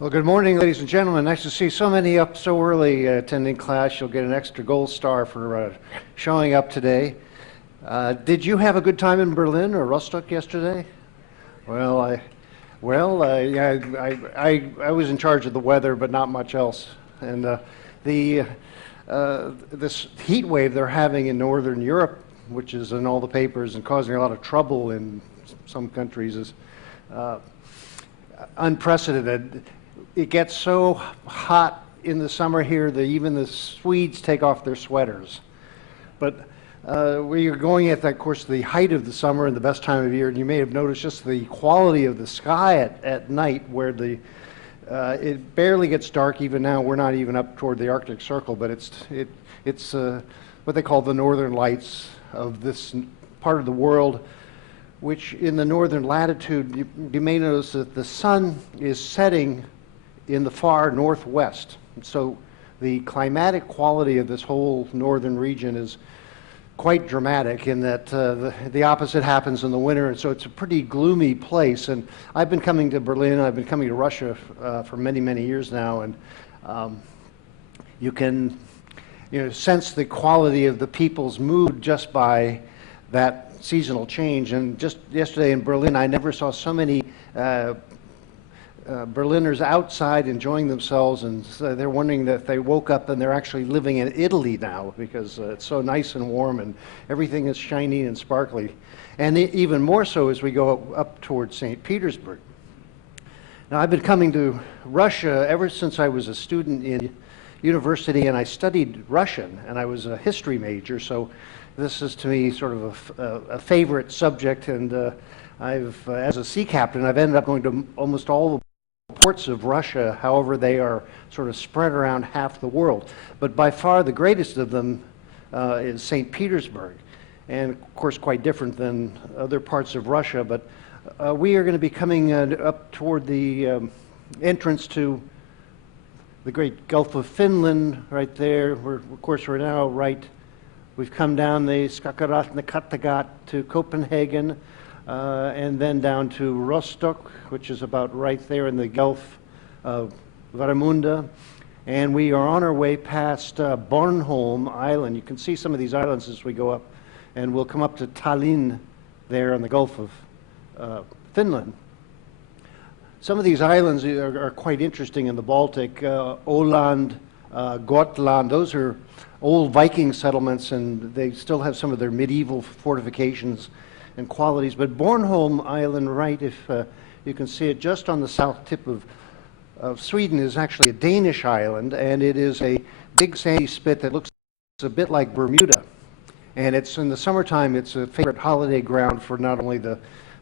Well, good morning, ladies and gentlemen. Nice to see so many up so early attending class. You'll get an extra gold star for showing up today. Did you have a good time in Berlin or Rostock yesterday? Well, yeah, I was in charge of the weather, but not much else. And this heat wave they're having in Northern Europe, which is in all the papers and causing a lot of trouble in some countries, is unprecedented. It gets so hot in the summer here that even the Swedes take off their sweaters. But we are going at, of course, the height of the summer and the best time of year, and you may have noticed just the quality of the sky at night, where it barely gets dark even now. We're not even up toward the Arctic Circle, but it's what they call the northern lights of this part of the world, which in the northern latitude, you may notice that the sun is setting in the far northwest. So the climatic quality of this whole northern region is quite dramatic in that the opposite happens in the winter, and so it's a pretty gloomy place. And I've been coming to Berlin, I've been coming to Russia for many, many years now, and you can sense the quality of the people's mood just by that seasonal change. And just yesterday in Berlin, I never saw so many Berliners outside enjoying themselves, and they're wondering that they woke up and they're actually living in Italy now, because it's so nice and warm and everything is shiny and sparkly. And even more so as we go up towards St. Petersburg. Now, I've been coming to Russia ever since I was a student in university, and I studied Russian, and I was a history major, so this is to me sort of a favorite subject. And as a sea captain, I've ended up going to almost all the ports of Russia, however they are sort of spread around half the world. But by far the greatest of them is St. Petersburg, and of course quite different than other parts of Russia. But we are going to be coming up toward the entrance to the great Gulf of Finland right there. Of course, we're now we've come down the Skagerrak Kattegat to Copenhagen, and then down to Rostock, which is about right there in the Gulf of Warnemünde. And we are on our way past Bornholm Island. You can see some of these islands as we go up, and we'll come up to Tallinn there in the Gulf of Finland. Some of these islands are quite interesting in the Baltic. Åland, Gotland, those are old Viking settlements, and they still have some of their medieval fortifications and qualities. But Bornholm Island, if you can see it just on the south tip of Sweden, is actually a Danish island, and it is a big sandy spit that looks a bit like Bermuda. And it's in the summertime, it's a favorite holiday ground for not only the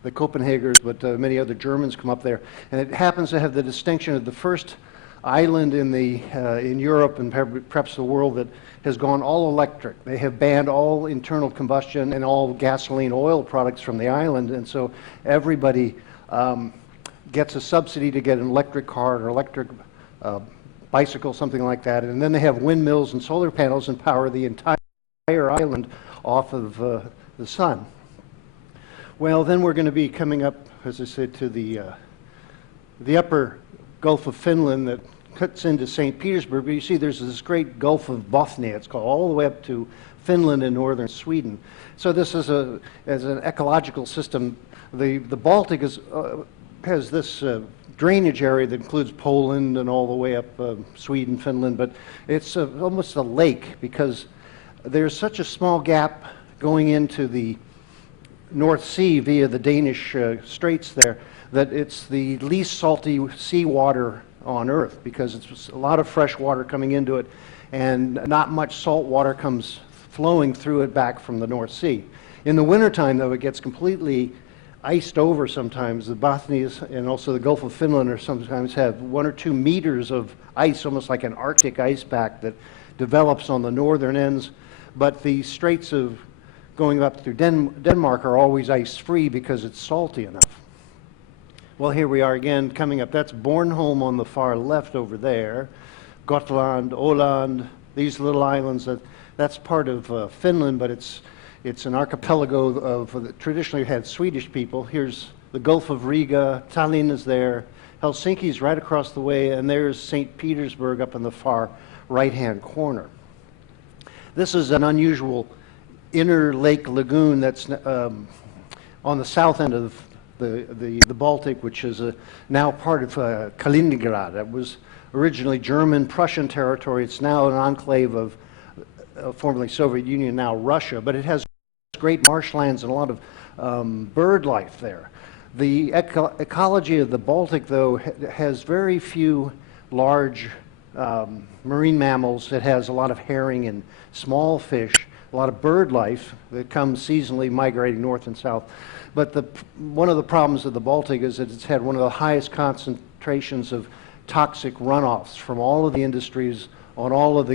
Copenhageners, but many other Germans come up there. And it happens to have the distinction of the first island in Europe and perhaps the world that has gone all electric. They have banned all internal combustion and all gasoline oil products from the island, and so everybody gets a subsidy to get an electric car or electric bicycle, something like that. And then they have windmills and solar panels and power the entire island off of the sun. Well, then we're going to be coming up, as I said, to the upper Gulf of Finland that cuts into St. Petersburg. But you see there's this great Gulf of Bothnia, it's called, all the way up to Finland and northern Sweden. So this is as an ecological system. The Baltic has this drainage area that includes Poland and all the way up Sweden, Finland, but it's almost a lake, because there's such a small gap going into the North Sea via the Danish straits there, that it's the least salty seawater on Earth, because it's a lot of fresh water coming into it, and not much salt water comes flowing through it back from the North Sea. In the wintertime, though, it gets completely iced over sometimes. The Bothnias and also the Gulf of Finland are sometimes have 1 or 2 meters of ice, almost like an Arctic ice pack that develops on the northern ends. But the straits of going up through Denmark are always ice-free because it's salty enough. Well, here we are again coming up. That's Bornholm on the far left over there. Gotland, Åland, these little islands, that's part of Finland, but it's an archipelago of traditionally had Swedish people. Here's the Gulf of Riga, Tallinn is there, Helsinki's right across the way, and there's St. Petersburg up in the far right-hand corner. This is an unusual inner lake lagoon that's on the south end of the Baltic, which is now part of Kaliningrad. It was originally German Prussian territory. It's now an enclave of formerly Soviet Union, now Russia, but it has great marshlands and a lot of bird life there. The ecology of the Baltic, though, has very few large marine mammals. It has a lot of herring and small fish, a lot of bird life that comes seasonally migrating north and south. But one of the problems of the Baltic is that it's had one of the highest concentrations of toxic runoffs from all of the industries on all of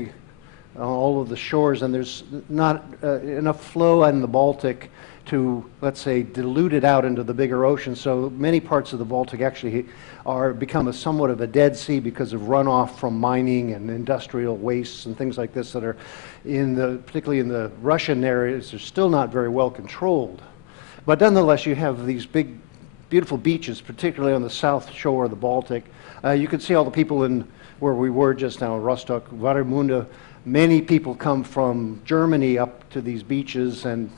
the shores, and there's not enough flow in the Baltic to, let's say, dilute it out into the bigger ocean. So many parts of the Baltic actually become somewhat of a dead sea because of runoff from mining and industrial wastes and things like this that are particularly in the Russian areas, are still not very well controlled. But nonetheless, you have these big, beautiful beaches, particularly on the south shore of the Baltic. You can see all the people in where we were just now, Rostock, Warnemünde. Many people come from Germany up to these beaches, and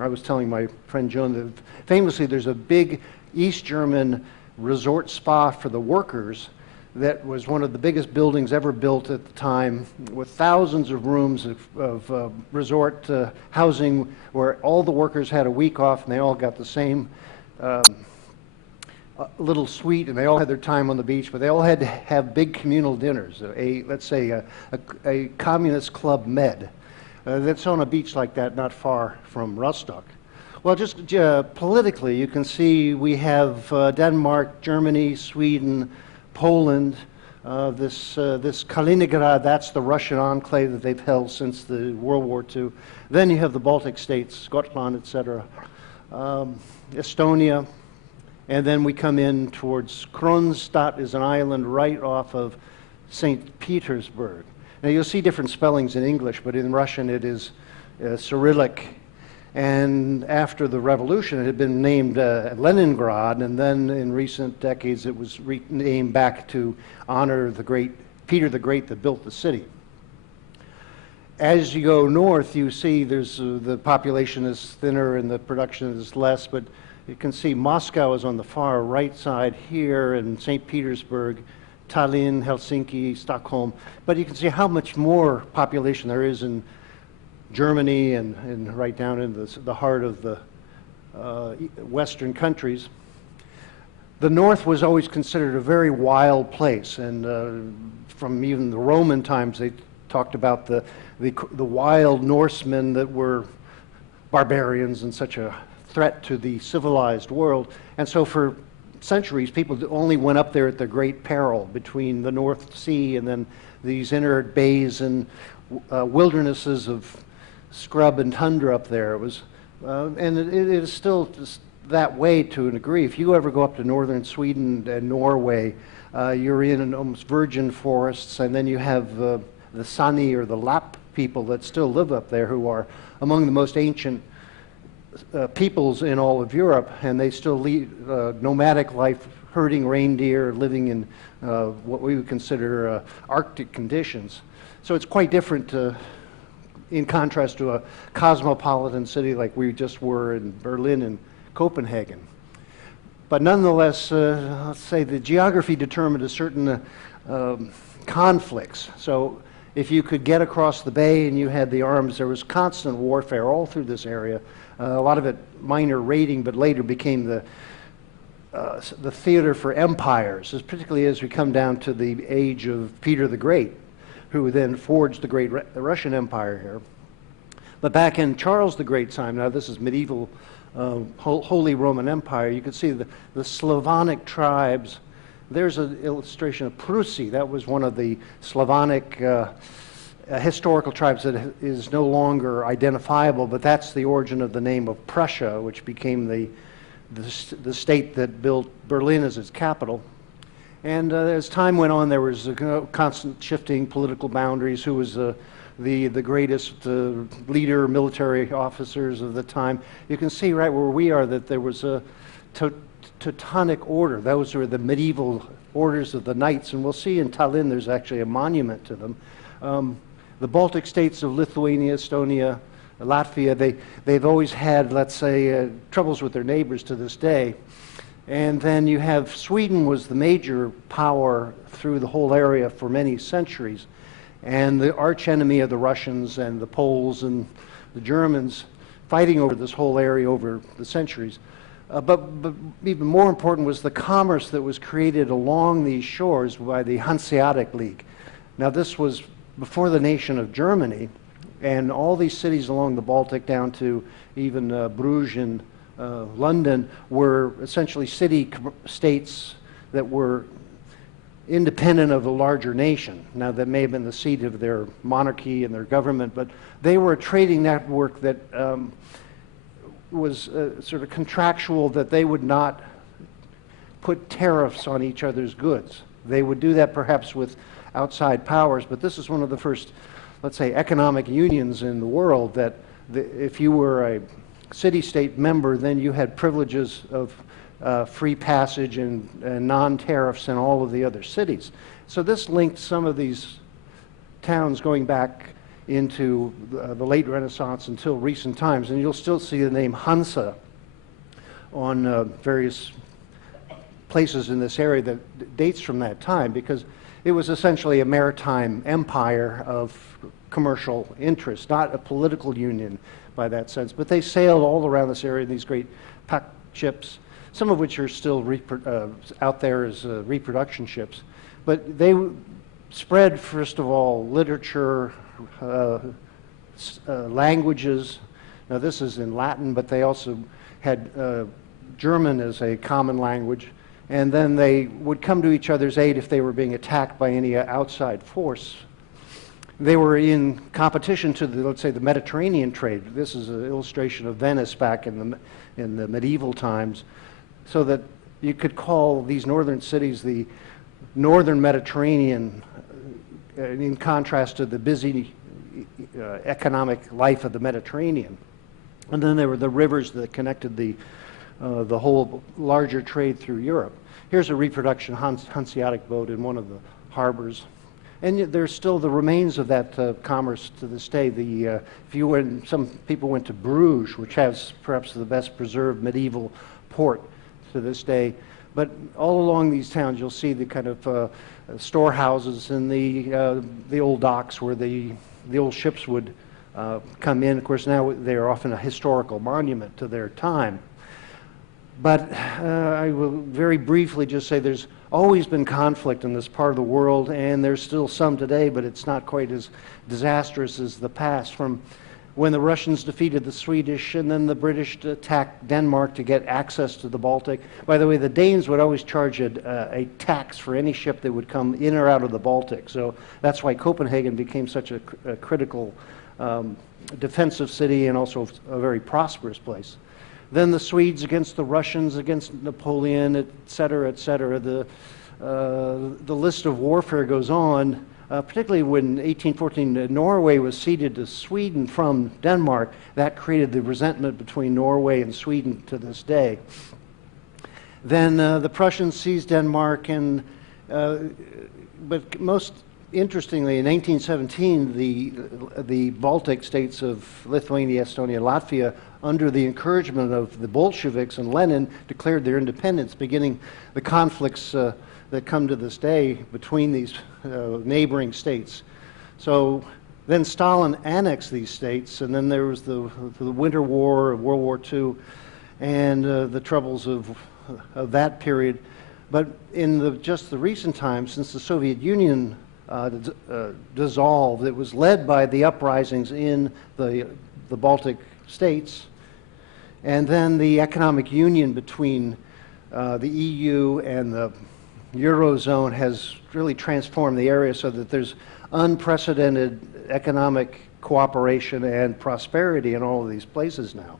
I was telling my friend Joan that famously there's a big East German resort spa for the workers that was one of the biggest buildings ever built at the time, with thousands of rooms of resort housing where all the workers had a week off and they all got the same little suite, and they all had their time on the beach, but they all had to have big communal dinners. Let's say a communist club med that's on a beach like that, not far from Rostock. Well, just politically, you can see we have Denmark, Germany, Sweden, Poland. This Kaliningrad, that's the Russian enclave that they've held since the World War II. Then you have the Baltic states, Scotland, etc., Estonia, and then we come in towards Kronstadt, is an island right off of St. Petersburg. Now you'll see different spellings in English, but in Russian it is Cyrillic. And after the revolution, it had been named Leningrad, and then in recent decades it was renamed back to honor Peter the Great that built the city. As you go north, you see the population is thinner and the production is less, but you can see Moscow is on the far right side here, and St. Petersburg, Tallinn, Helsinki, Stockholm. But you can see how much more population there is in Germany and right down in the heart of the Western countries. The north was always considered a very wild place, and from even the Roman times they talked about the wild Norsemen that were barbarians and such a threat to the civilized world. And so for centuries, people only went up there at their great peril between the North Sea and then these inner bays and wildernesses of scrub and tundra up there. It was, and it is still just that way to a degree. If you ever go up to northern Sweden and Norway, you're in almost virgin forests, and then you have the Sani or the Lapp people that still live up there, who are among the most ancient peoples in all of Europe, and they still lead nomadic life, herding reindeer, living in what we would consider Arctic conditions. So it's quite different in contrast to a cosmopolitan city like we just were in Berlin and Copenhagen. But nonetheless, let's say the geography determined a certain conflicts. So if you could get across the bay and you had the arms, there was constant warfare all through this area. A lot of it minor raiding, but later became the theater for empires, particularly as we come down to the age of Peter the Great, who then forged the Russian Empire here. But back in Charles the Great's time, now this is medieval Holy Roman Empire, you can see the Slavonic tribes. There's an illustration of Prusy. That was one of the Slavonic historical tribes that is no longer identifiable, but that's the origin of the name of Prussia, which became the state that built Berlin as its capital. And as time went on, there was a constant shifting political boundaries. Who was the greatest leader, military officers of the time? You can see right where we are that there was a Teutonic order. Those were the medieval orders of the knights, and we'll see in Tallinn there's actually a monument to them. The Baltic states of Lithuania, Estonia, Latvia, they've always had, let's say, troubles with their neighbors to this day. And then you have Sweden was the major power through the whole area for many centuries, and the arch enemy of the Russians and the Poles and the Germans fighting over this whole area over the centuries. But even more important was the commerce that was created along these shores by the Hanseatic League. Now this was before the nation of Germany, and all these cities along the Baltic down to even Bruges and London were essentially city-states that were independent of a larger nation. Now that may have been the seat of their monarchy and their government, but they were a trading network that was sort of contractual, that they would not put tariffs on each other's goods. They would do that perhaps with outside powers, but this is one of the first, let's say, economic unions in the world that if you were a city-state member, then you had privileges of free passage and non-tariffs in all of the other cities. So this linked some of these towns going back into the late Renaissance until recent times, and you'll still see the name Hansa on various places in this area that dates from that time, because it was essentially a maritime empire of commercial interest, not a political union by that sense, but they sailed all around this area in these great pack ships, some of which are still out there as reproduction ships. But they spread, first of all, literature, languages. Now this is in Latin, but they also had German as a common language, and then they would come to each other's aid if they were being attacked by any outside force. They were in competition to the, let's say, the Mediterranean trade. This is an illustration of Venice back in the medieval times, so that you could call these northern cities the northern Mediterranean, in contrast to the busy economic life of the Mediterranean. And then there were the rivers that connected the whole larger trade through Europe. Here's a reproduction Hanseatic boat in one of the harbors. And there's still the remains of that commerce to this day. If you went, some people went to Bruges, which has perhaps the best preserved medieval port to this day. But all along these towns, you'll see the kind of storehouses and the old docks where the old ships would come in. Of course, now they're often a historical monument to their time. But I will very briefly just say there's always been conflict in this part of the world, and there's still some today, but it's not quite as disastrous as the past. From when the Russians defeated the Swedish and then the British attacked Denmark to get access to the Baltic. By the way, the Danes would always charge a tax for any ship that would come in or out of the Baltic. So that's why Copenhagen became such a critical defensive city and also a very prosperous place. Then the Swedes against the Russians, against Napoleon, et cetera, et cetera. The list of warfare goes on, particularly when 1814 Norway was ceded to Sweden from Denmark. That created the resentment between Norway and Sweden to this day. Then the Prussians seized Denmark, and but most interestingly, in 1917, the Baltic states of Lithuania, Estonia, Latvia, under the encouragement of the Bolsheviks and Lenin, declared their independence, beginning the conflicts that come to this day between these neighboring states. So then Stalin annexed these states, and then there was the Winter War, World War II, and the troubles of that period. But in just the recent times, since the Soviet Union dissolved, it was led by the uprisings in the Baltic states, and then the economic union between the EU and the Eurozone has really transformed the area so that there's unprecedented economic cooperation and prosperity in all of these places now.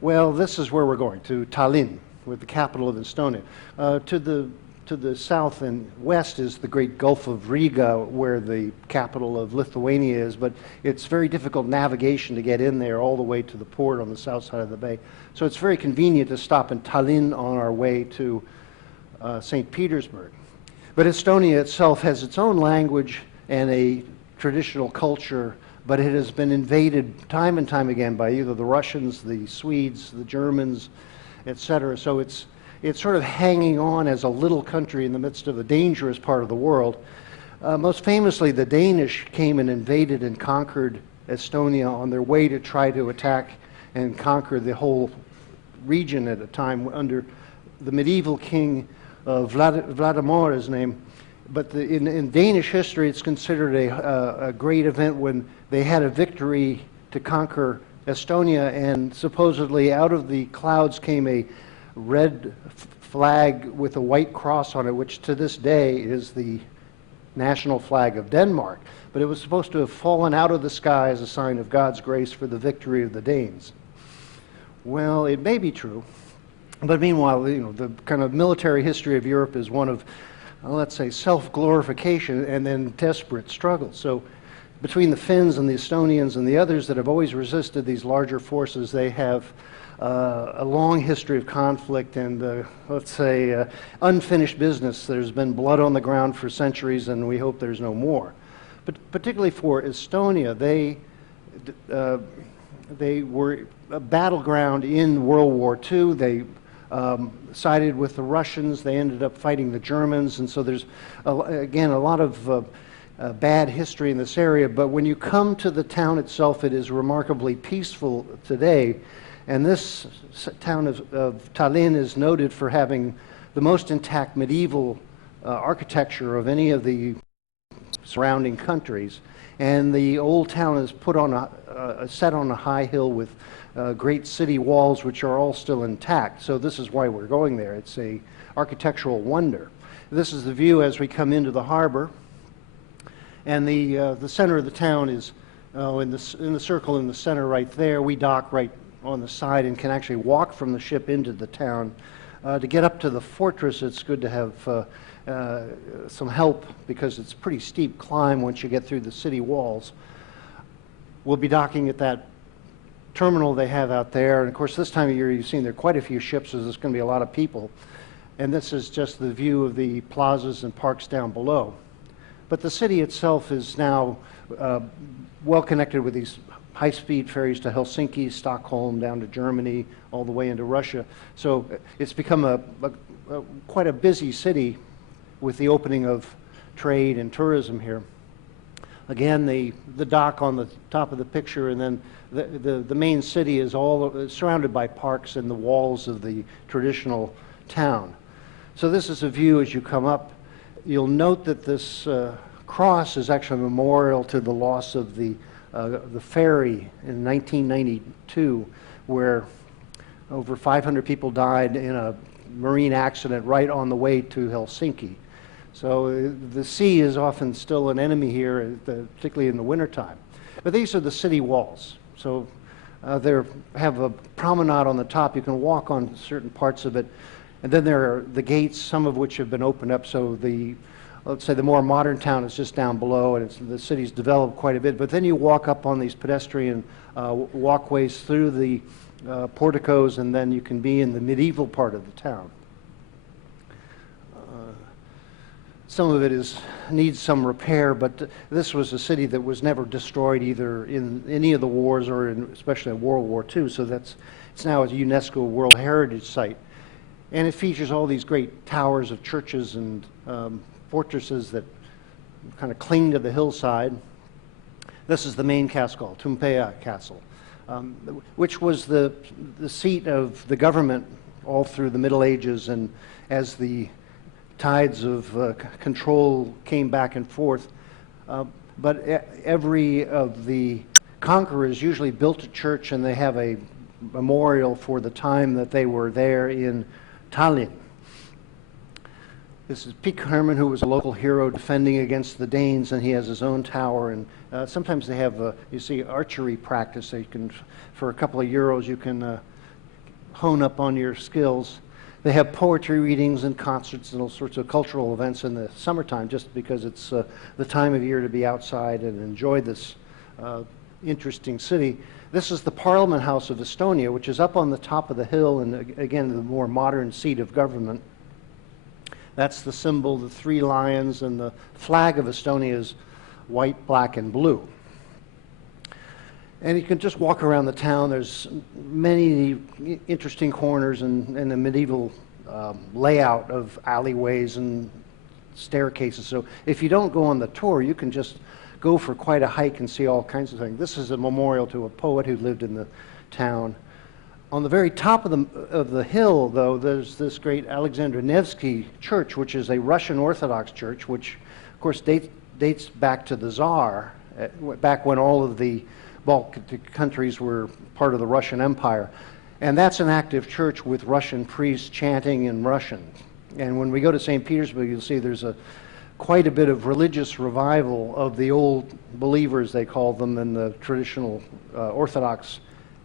Well, this is where we're going, to Tallinn, with the capital of Estonia. To the to the south and west is the great Gulf of Riga, where the capital of Lithuania is, but it's very difficult navigation to get in there all the way to the port on the south side of the bay. So it's very convenient to stop in Tallinn on our way to St. Petersburg. But Estonia itself has its own language and a traditional culture, but it has been invaded time and time again by either the Russians, the Swedes, the Germans, etc. So it's sort of hanging on as a little country in the midst of a dangerous part of the world. Most famously, the Danish came and invaded and conquered Estonia on their way to try to attack and conquer the whole region at a time under the medieval king Vladimir, his name. But in Danish history, it's considered a great event when they had a victory to conquer Estonia, and supposedly out of the clouds came a red flag with a white cross on it, which to this day is the national flag of Denmark. But it was supposed to have fallen out of the sky as a sign of God's grace for the victory of the Danes. Well, it may be true, but meanwhile, the kind of military history of Europe is one of, let's say, self-glorification and then desperate struggle. So between the Finns and the Estonians and the others that have always resisted these larger forces, they have a long history of conflict and, let's say, unfinished business. There's been blood on the ground for centuries, and we hope there's no more. But particularly for Estonia, they were a battleground in World War II. They sided with the Russians. They ended up fighting the Germans, and so there's, again, a lot of bad history in this area. But when you come to the town itself, it is remarkably peaceful today. And this town of Tallinn is noted for having the most intact medieval architecture of any of the surrounding countries. And the old town is put on set on a high hill with great city walls, which are all still intact. So this is why we're going there. It's a architectural wonder. This is the view as we come into the harbor. And the center of the town is in the circle in the center right there. We dock right on the side and can actually walk from the ship into the town. To get up to the fortress, it's good to have some help because it's a pretty steep climb once you get through the city walls. We'll be docking at that terminal they have out there, and of course this time of year you've seen there are quite a few ships, so there's going to be a lot of people. And this is just the view of the plazas and parks down below. But the city itself is now well connected with these high-speed ferries to Helsinki, Stockholm, down to Germany, all the way into Russia. So it's become quite a busy city with the opening of trade and tourism here. Again, the dock on the top of the picture, and then the main city is all surrounded by parks and the walls of the traditional town. So this is a view as you come up. You'll note that this cross is actually a memorial to the loss of the ferry in 1992, where over 500 people died in a marine accident right on the way to Helsinki. So the sea is often still an enemy here, particularly in the wintertime. But these are the city walls. So they have a promenade on the top. You can walk on certain parts of it. And then there are the gates, some of which have been opened up. So let's say the more modern town is just down below, and the city's developed quite a bit. But then you walk up on these pedestrian walkways through the porticos, and then you can be in the medieval part of the town. Some of it needs some repair, but this was a city that was never destroyed either in any of the wars or especially in World War II. So it's now a UNESCO World Heritage Site. And it features all these great towers of churches and fortresses that kind of cling to the hillside. This is the main castle, Tumpea Castle, which was the seat of the government all through the Middle Ages, and as the tides of control came back and forth. But every of the conquerors usually built a church, and they have a memorial for the time that they were there in Tallinn. This is Pik Hermann, who was a local hero defending against the Danes, and he has his own tower. And sometimes they have, you see, archery practice. So you can, for a couple of euros, you can hone up on your skills. They have poetry readings and concerts and all sorts of cultural events in the summertime, just because it's the time of year to be outside and enjoy this interesting city. This is the Parliament House of Estonia, which is up on the top of the hill, and again, the more modern seat of government. That's the symbol, the 3 lions, and the flag of Estonia is white, black, and blue. And you can just walk around the town. There's many interesting corners and a medieval layout of alleyways and staircases. So if you don't go on the tour, you can just go for quite a hike and see all kinds of things. This is a memorial to a poet who lived in the town. On the very top of the hill, though, there's this great Alexander Nevsky Church, which is a Russian Orthodox church, which, of course, dates back to the Tsar, back when all of the Baltic countries were part of the Russian Empire. And that's an active church with Russian priests chanting in Russian. And when we go to St. Petersburg, you'll see there's quite a bit of religious revival of the old believers, they call them, in the traditional Orthodox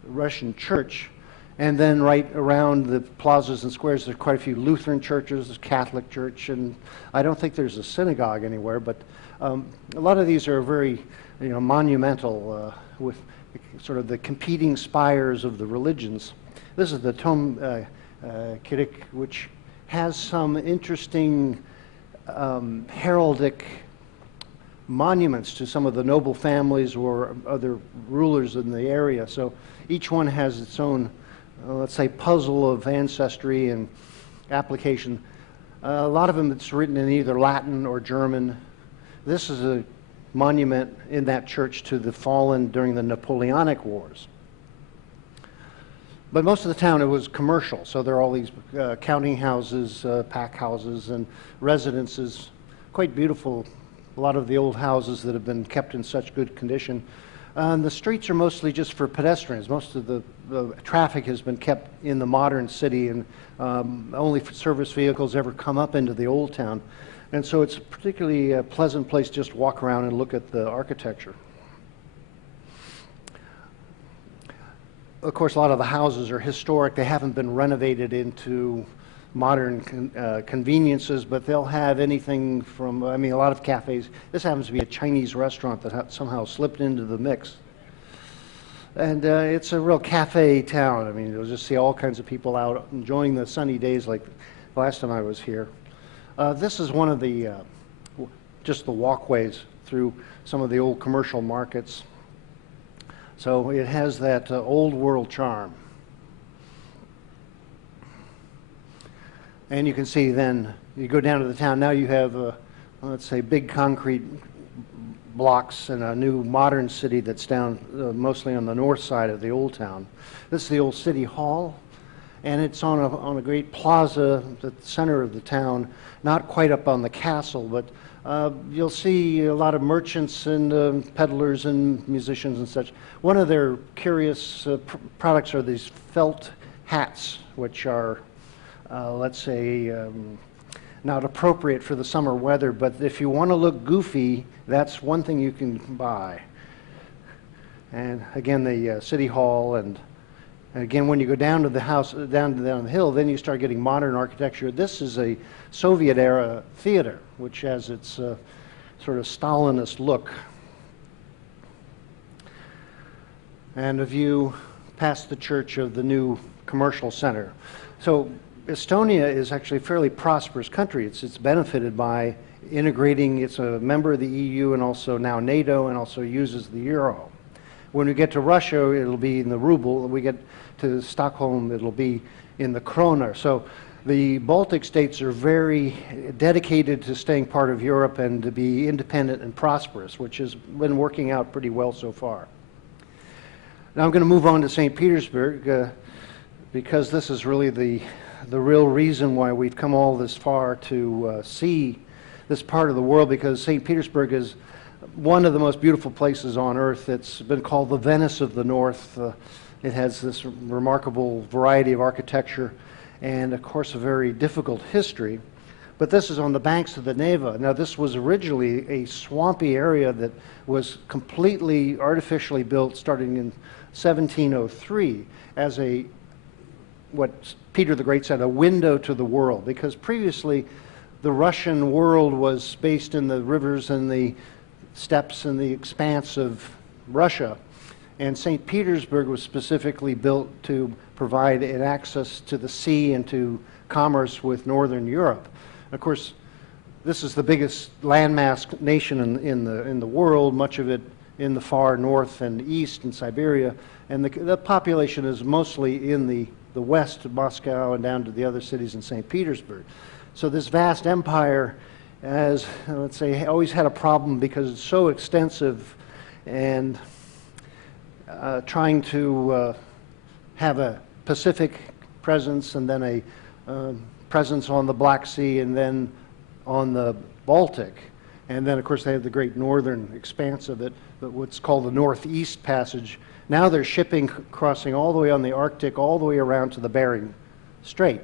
Russian church. And then right around the plazas and squares, there's quite a few Lutheran churches, there's a Catholic church, and I don't think there's a synagogue anywhere, but a lot of these are very, monumental with sort of the competing spires of the religions. This is the Tom Kirik, which has some interesting heraldic monuments to some of the noble families or other rulers in the area. So each one has its own, let's say, puzzle of ancestry and application. A lot of them it's written in either Latin or German. This is a monument in that church to the fallen during the Napoleonic Wars. But most of the town, it was commercial, so there are all these counting houses, pack houses, and residences. Quite beautiful, a lot of the old houses that have been kept in such good condition. The streets are mostly just for pedestrians. Most of the traffic has been kept in the modern city, and only service vehicles ever come up into the old town. And so it's a particularly pleasant place to just walk around and look at the architecture. Of course, a lot of the houses are historic. They haven't been renovated into modern conveniences, but they'll have anything from, a lot of cafes. This happens to be a Chinese restaurant that somehow slipped into the mix. And it's a real cafe town. You'll just see all kinds of people out enjoying the sunny days like the last time I was here. This is one of the, just the walkways through some of the old commercial markets. So it has that old world charm. And you can see then, you go down to the town, now you have, let's say, big concrete blocks and a new modern city that's down mostly on the north side of the old town. This is the old city hall, and it's on a great plaza at the center of the town, not quite up on the castle, but you'll see a lot of merchants and peddlers and musicians and such. One of their curious products are these felt hats, which are, let's say, not appropriate for the summer weather, but if you want to look goofy, that's one thing you can buy. And again, the city hall, and again, when you go down to the house, down the hill, then you start getting modern architecture. This is a Soviet-era theater, which has its sort of Stalinist look. And a view past the church of the new commercial center. So Estonia is actually a fairly prosperous country. It's benefited by integrating. It's a member of the EU and also now NATO, and also uses the euro. When we get to Russia, it'll be in the ruble. When we get to Stockholm, it'll be in the krona. So the Baltic states are very dedicated to staying part of Europe and to be independent and prosperous, which has been working out pretty well so far. Now I'm going to move on to St. Petersburg because this is really the real reason why we've come all this far to see this part of the world, because St. Petersburg is one of the most beautiful places on earth. It's been called the Venice of the North. It has this remarkable variety of architecture and, of course, a very difficult history. But this is on the banks of the Neva. Now, this was originally a swampy area that was completely artificially built starting in 1703 as a what Peter the Great said, a window to the world, because previously the Russian world was based in the rivers and the steppes and the expanse of Russia. And St. Petersburg was specifically built to provide an access to the sea and to commerce with Northern Europe. Of course, this is the biggest landmass nation in the world, much of it in the far north and east in Siberia. And the population is mostly in the west of Moscow and down to the other cities in St. Petersburg. So this vast empire has, let's say, always had a problem because it's so extensive, and trying to have a Pacific presence and then a presence on the Black Sea and then on the Baltic. And then, of course, they have the great northern expanse of it, but what's called the Northeast Passage. Now they're shipping crossing all the way on the Arctic, all the way around to the Bering Strait.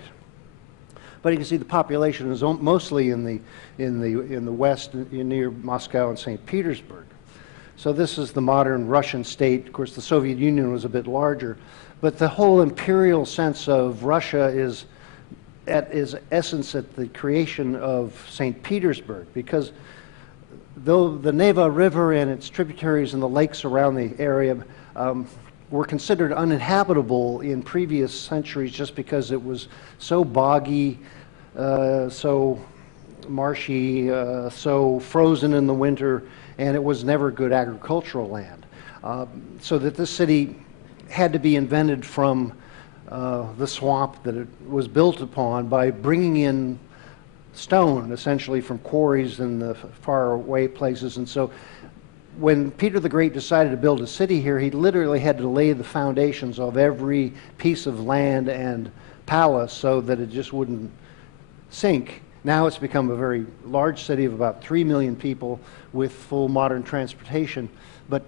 But you can see the population is mostly in the west, near Moscow and St. Petersburg. So this is the modern Russian state. Of course, the Soviet Union was a bit larger, but the whole imperial sense of Russia is at its essence at the creation of St. Petersburg, because though the Neva River and its tributaries and the lakes around the area were considered uninhabitable in previous centuries just because it was so boggy, so marshy, so frozen in the winter, and it was never good agricultural land. So that this city had to be invented from the swamp that it was built upon by bringing in stone, essentially from quarries in the far away places. And so when Peter the Great decided to build a city here, he literally had to lay the foundations of every piece of land and palace so that it just wouldn't sink. Now it's become a very large city of about 3 million people with full modern transportation, but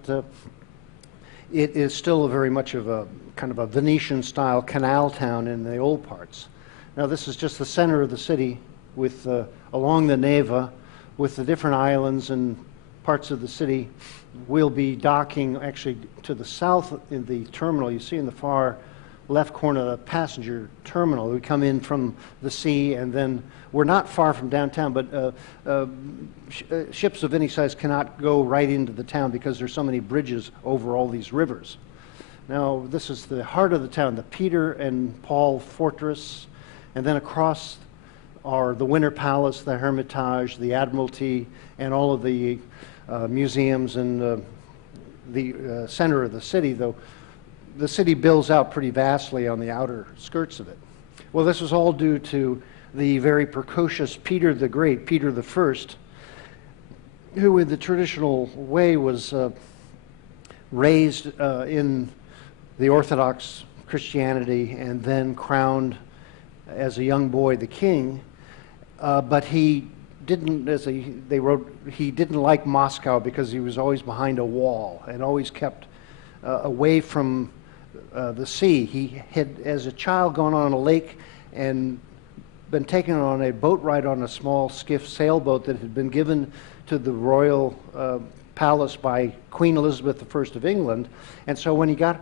it is still very much of a kind of a Venetian-style canal town in the old parts. Now this is just the center of the city, with along the Neva, with the different islands and parts of the city. We'll be docking actually to the south in the terminal. You see in the far left corner of the passenger terminal. We come in from the sea, and then we're not far from downtown, but ships of any size cannot go right into the town because there's so many bridges over all these rivers. Now, this is the heart of the town, the Peter and Paul Fortress, and then across are the Winter Palace, the Hermitage, the Admiralty, and all of the museums and the center of the city, though the city builds out pretty vastly on the outer skirts of it. Well, this was all due to the very precocious Peter the Great, Peter the First, who in the traditional way was raised in the Orthodox Christianity and then crowned as a young boy the king. But he didn't, he didn't like Moscow because he was always behind a wall and always kept away from the sea. He had, as a child, gone on a lake and been taken on a boat ride on a small skiff sailboat that had been given to the royal palace by Queen Elizabeth I of England. And so when he got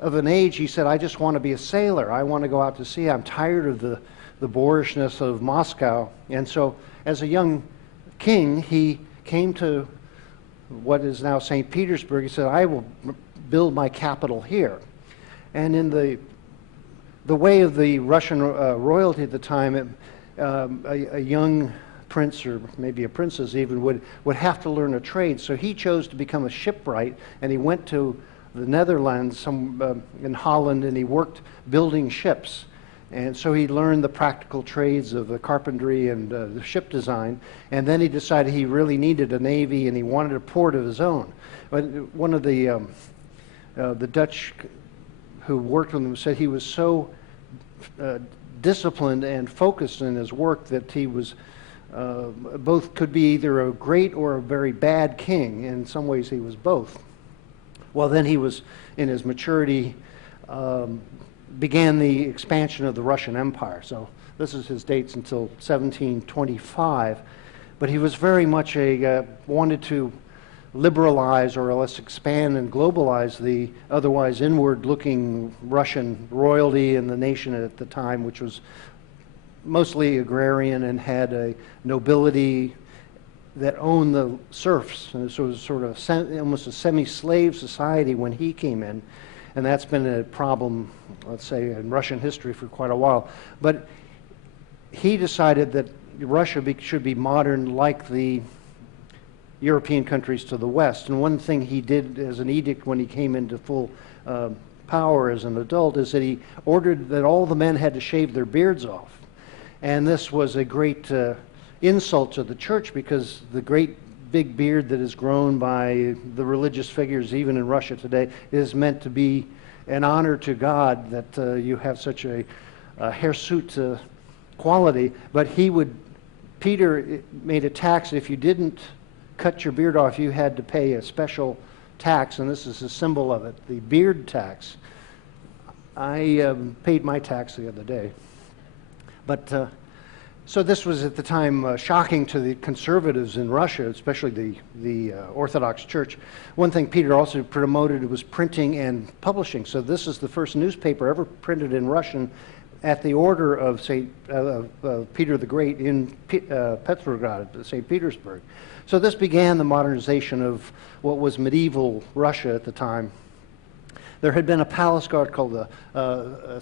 of an age, he said, I just want to be a sailor. I want to go out to sea. I'm tired of the boorishness of Moscow. And so as a young king, he came to what is now St. Petersburg. He said, I will build my capital here. And in the way of the Russian royalty at the time, a young prince, or maybe a princess even, would have to learn a trade. So he chose to become a shipwright, and he went to the Netherlands, in Holland, and he worked building ships. And so he learned the practical trades of the carpentry and the ship design. And then he decided he really needed a navy, and he wanted a port of his own. But one of the Dutch who worked with him said he was so disciplined and focused in his work that he was both could be either a great or a very bad king. In some ways, he was both. Well, then he was, in his maturity, began the expansion of the Russian Empire. So this is his dates until 1725. But he was very much wanted to liberalize or let's expand and globalize the otherwise inward-looking Russian royalty and the nation at the time, which was mostly agrarian and had a nobility that owned the serfs. And this was sort of almost a semi-slave society when he came in. And that's been a problem, let's say, in Russian history for quite a while. But he decided that Russia should be modern like the European countries to the west. And one thing he did as an edict when he came into full power as an adult is that he ordered that all the men had to shave their beards off. And this was a great insult to the church, because the great big beard that is grown by the religious figures, even in Russia today, is meant to be an honor to God that you have such a hirsute quality. But Peter made a tax. If you didn't cut your beard off, you had to pay a special tax, and this is a symbol of it, the beard tax. I paid my tax the other day. But so this was at the time shocking to the conservatives in Russia, especially the Orthodox Church. One thing Peter also promoted was printing and publishing. So this is the first newspaper ever printed in Russian at the order of Peter the Great in Petrograd, St. Petersburg. So this began the modernization of what was medieval Russia at the time. There had been a palace guard called the